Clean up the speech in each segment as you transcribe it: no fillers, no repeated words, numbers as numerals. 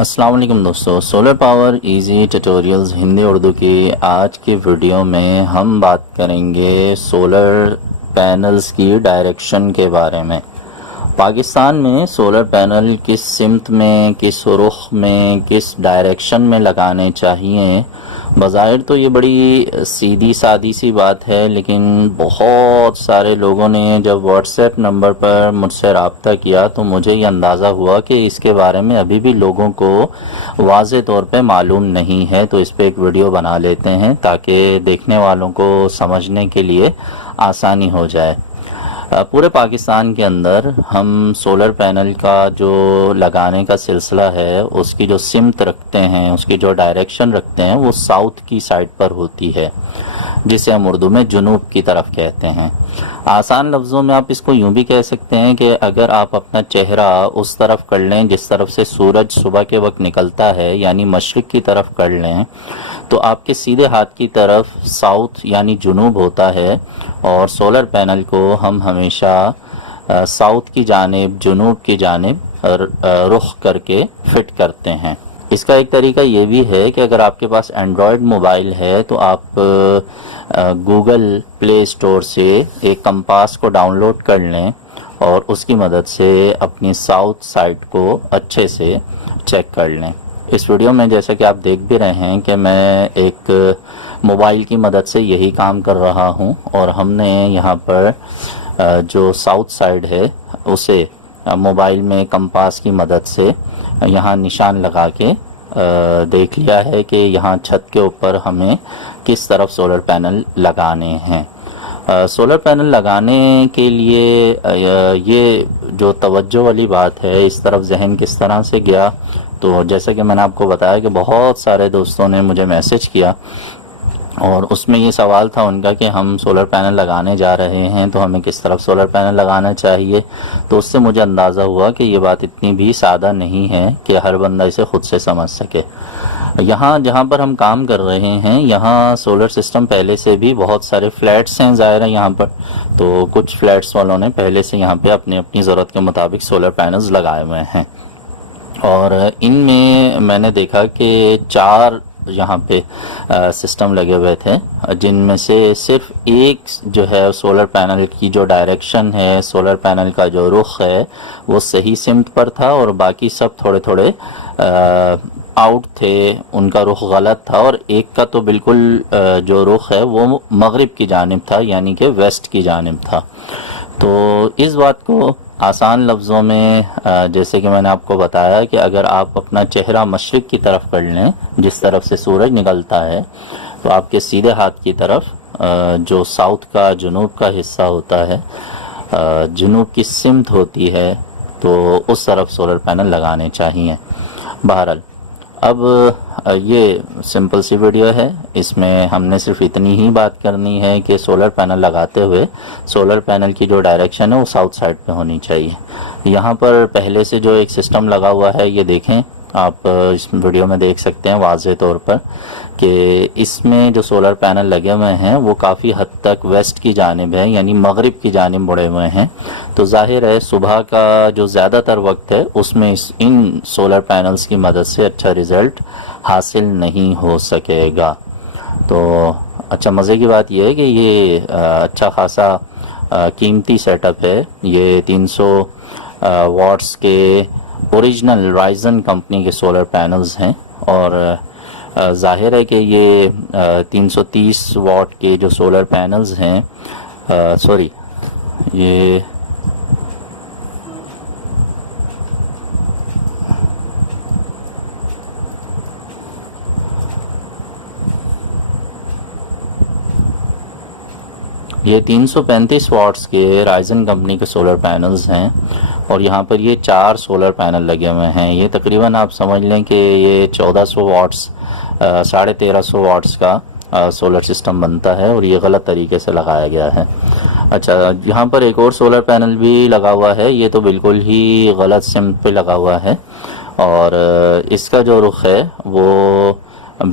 السلام علیکم دوستو، solar power easy tutorials Hindi Urdu کی آج کی ویڈیو میں ہم بات کریں گے سولر پینلز کی ڈائریکشن کے بارے میں۔ پاکستان میں سولر پینل کس سمت میں، کس رخ میں، کس ڈائریکشن میں لگانے چاہیے؟ بظاہر تو یہ بڑی سیدھی سادی سی بات ہے، لیکن بہت سارے لوگوں نے جب واٹس ایپ نمبر پر مجھ سے رابطہ کیا تو مجھے یہ اندازہ ہوا کہ اس کے بارے میں ابھی بھی لوگوں کو واضح طور پہ معلوم نہیں ہے، تو اس پہ ایک ویڈیو بنا لیتے ہیں تاکہ دیکھنے والوں کو سمجھنے کے لیے آسانی ہو جائے۔ پورے پاکستان کے اندر ہم سولر پینل کا جو لگانے کا سلسلہ ہے، اس کی جو سمت رکھتے ہیں، اس کی جو ڈائریکشن رکھتے ہیں، وہ ساؤتھ کی سائڈ پر ہوتی ہے، جسے ہم اردو میں جنوب کی طرف کہتے ہیں۔ آسان لفظوں میں آپ اس کو یوں بھی کہہ سکتے ہیں کہ اگر آپ اپنا چہرہ اس طرف کر لیں جس طرف سے سورج صبح کے وقت نکلتا ہے، یعنی مشرق کی طرف کر لیں، تو آپ کے سیدھے ہاتھ کی طرف ساؤتھ یعنی جنوب ہوتا ہے، اور سولر پینل کو ہم ہمیشہ ساؤتھ کی جانب، جنوب کی جانب رخ کر کے فٹ کرتے ہیں۔ اس کا ایک طریقہ یہ بھی ہے کہ اگر آپ کے پاس اینڈرائیڈ موبائل ہے تو آپ گوگل پلے اسٹور سے ایک کمپاس کو ڈاؤن لوڈ کر لیں اور اس کی مدد سے اپنی ساؤتھ سائڈ کو اچھے سے چیک کر لیں۔ اس ویڈیو میں جیسا کہ آپ دیکھ بھی رہے ہیں کہ میں ایک موبائل کی مدد سے یہی کام کر رہا ہوں، اور ہم نے یہاں پر جو ساؤتھ سائڈ ہے اسے موبائل میں کمپاس کی مدد سے یہاں نشان لگا کے دیکھ لیا ہے کہ یہاں چھت کے اوپر ہمیں کس طرف سولر پینل لگانے ہیں۔ سولر پینل لگانے کے لیے یہ جو توجہ والی بات ہے، اس طرف ذہن کس طرح سے گیا، تو جیسا کہ میں نے آپ کو بتایا کہ بہت سارے دوستوں نے مجھے میسج کیا، اور اس میں یہ سوال تھا ان کا کہ ہم سولر پینل لگانے جا رہے ہیں تو ہمیں کس طرف سولر پینل لگانا چاہیے۔ تو اس سے مجھے اندازہ ہوا کہ یہ بات اتنی بھی سادہ نہیں ہے کہ ہر بندہ اسے خود سے سمجھ سکے۔ یہاں جہاں پر ہم کام کر رہے ہیں، یہاں سولر سسٹم پہلے سے بھی بہت سارے فلیٹس ہیں ظاہر ہے یہاں پر، تو کچھ فلیٹس والوں نے پہلے سے یہاں پہ اپنی ضرورت کے مطابق سولر پینلز لگائے ہوئے ہیں، اور ان میں نے دیکھا کہ 4 یہاں پہ سسٹم لگے ہوئے تھے، جن میں سے صرف ایک جو ہے سولر پینل کی جو ڈائریکشن ہے، سولر پینل کا جو رخ ہے وہ صحیح سمت پر تھا، اور باقی سب تھوڑے تھوڑے آؤٹ تھے، ان کا رخ غلط تھا، اور ایک کا تو بالکل جو رخ ہے وہ مغرب کی جانب تھا، یعنی کہ ویسٹ کی جانب تھا۔ تو اس بات کو آسان لفظوں میں جیسے کہ میں نے آپ کو بتایا کہ اگر آپ اپنا چہرہ مشرق کی طرف کر لیں جس طرف سے سورج نکلتا ہے، تو آپ کے سیدھے ہاتھ کی طرف جو ساؤتھ کا، جنوب کا حصہ ہوتا ہے، جنوب کی سمت ہوتی ہے، تو اس طرف سولر پینل لگانے چاہیے۔ بہرحال اب یہ سمپل سی ویڈیو ہے، اس میں ہم نے صرف اتنی ہی بات کرنی ہے کہ سولر پینل لگاتے ہوئے سولر پینل کی جو ڈائریکشن ہے وہ ساؤتھ سائڈ پہ ہونی چاہیے۔ یہاں پر پہلے سے جو ایک سسٹم لگا ہوا ہے، یہ دیکھیں آپ اس ویڈیو میں دیکھ سکتے ہیں واضح طور پر کہ اس میں جو سولر پینل لگے ہوئے ہیں وہ کافی حد تک ویسٹ کی جانب ہے، یعنی مغرب کی جانب مڑے ہوئے ہیں، تو ظاہر ہے صبح کا جو زیادہ تر وقت ہے اس میں ان سولر پینلز کی مدد سے اچھا رزلٹ حاصل نہیں ہو سکے گا۔ تو اچھا مزے کی بات یہ ہے کہ یہ اچھا خاصا قیمتی سیٹ اپ ہے، یہ 300 واٹس کے اوریجنل رائزن کمپنی کے سولر پینلز ہیں، اور ظاہر ہے کہ یہ 330 واٹ کے جو سولر پینلز ہیں، یہ 335 واٹس کے رائزن کمپنی کے سولر پینلز ہیں، اور یہاں پر یہ 4 سولر پینل لگے ہوئے ہیں۔ یہ تقریباً آپ سمجھ لیں کہ یہ 1400 واٹس 1350 واٹس کا سولر سسٹم بنتا ہے، اور یہ غلط طریقے سے لگایا گیا ہے۔ اچھا، یہاں پر ایک اور سولر پینل بھی لگا ہوا ہے، یہ تو بالکل ہی غلط سمت پہ لگا ہوا ہے، اور اس کا جو رخ ہے وہ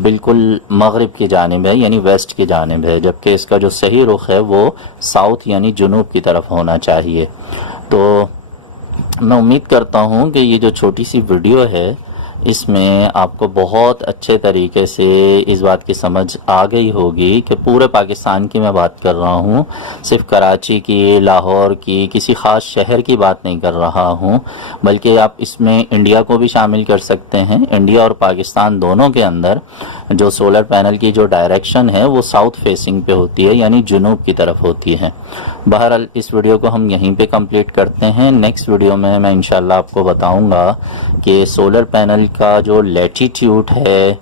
بالکل مغرب کی جانب ہے، یعنی ویسٹ کی جانب ہے، جبکہ اس کا جو صحیح رخ ہے وہ ساؤتھ یعنی جنوب کی طرف ہونا چاہیے۔ تو میں امید کرتا ہوں کہ یہ جو چھوٹی سی ویڈیو ہے اس میں آپ کو بہت اچھے طریقے سے اس بات کی سمجھ آ گئی ہوگی کہ پورے پاکستان کی میں بات کر رہا ہوں، صرف کراچی کی، لاہور کی، کسی خاص شہر کی بات نہیں کر رہا ہوں، بلکہ آپ اس میں انڈیا کو بھی شامل کر سکتے ہیں۔ انڈیا اور پاکستان دونوں کے اندر جو سولر پینل کی جو ڈائریکشن ہے وہ ساؤتھ فیسنگ پہ ہوتی ہے، یعنی جنوب کی طرف ہوتی ہے۔ بہرحال اس ویڈیو کو ہم یہیں پہ کمپلیٹ کرتے ہیں۔ نیکسٹ ویڈیو میں انشاءاللہ آپ کو بتاؤں گا کہ سولر پینل کا جو لیٹیٹیوڈ ہے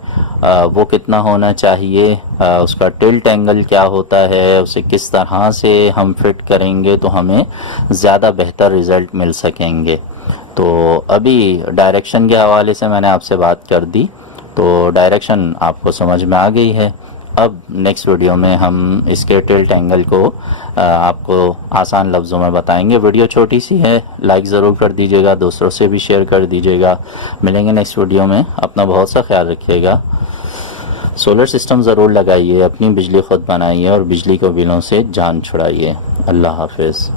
وہ کتنا ہونا چاہیے، اس کا ٹلٹ اینگل کیا ہوتا ہے، اسے کس طرح سے ہم فٹ کریں گے تو ہمیں زیادہ بہتر رزلٹ مل سکیں گے۔ تو ابھی ڈائریکشن کے حوالے سے میں نے آپ سے بات کر دی، تو ڈائریکشن آپ کو سمجھ میں آ گئی ہے۔ اب نیکسٹ ویڈیو میں ہم اس کے ٹلٹ اینگل کو آپ کو آسان لفظوں میں بتائیں گے۔ ویڈیو چھوٹی سی ہے، لائک ضرور کر دیجیے گا، دوسروں سے بھی شیئر کر دیجیے گا۔ ملیں گے نیکسٹ ویڈیو میں، اپنا بہت سا خیال رکھیے گا۔ سولر سسٹم ضرور لگائیے، اپنی بجلی خود بنائیے اور بجلی کو بلوں سے جان چھڑائیے۔ اللہ حافظ۔